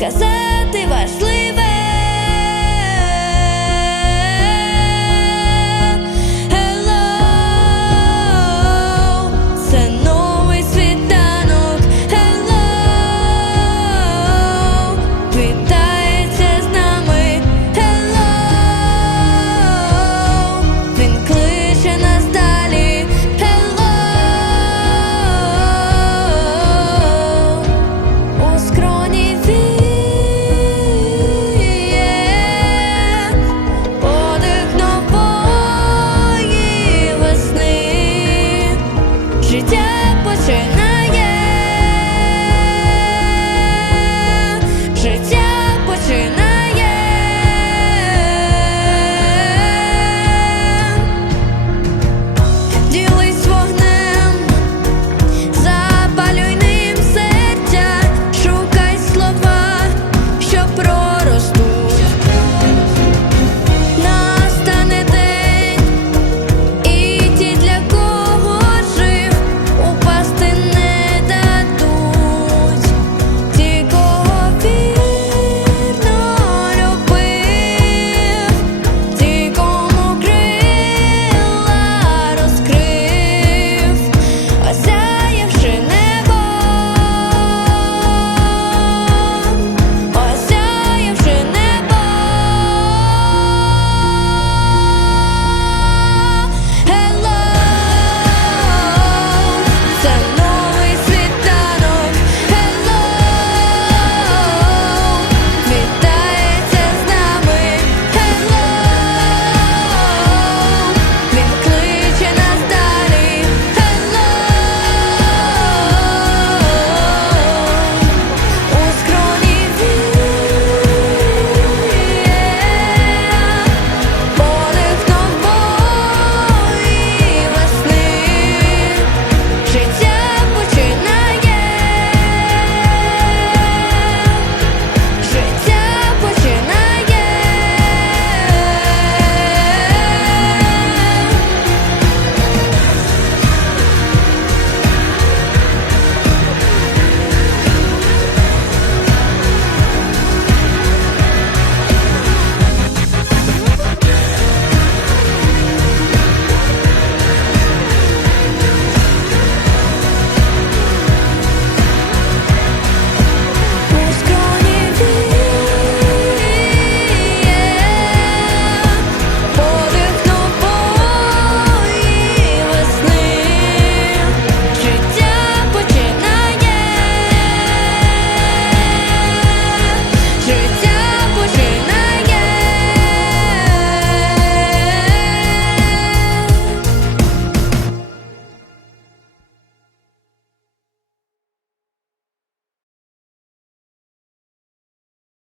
casar.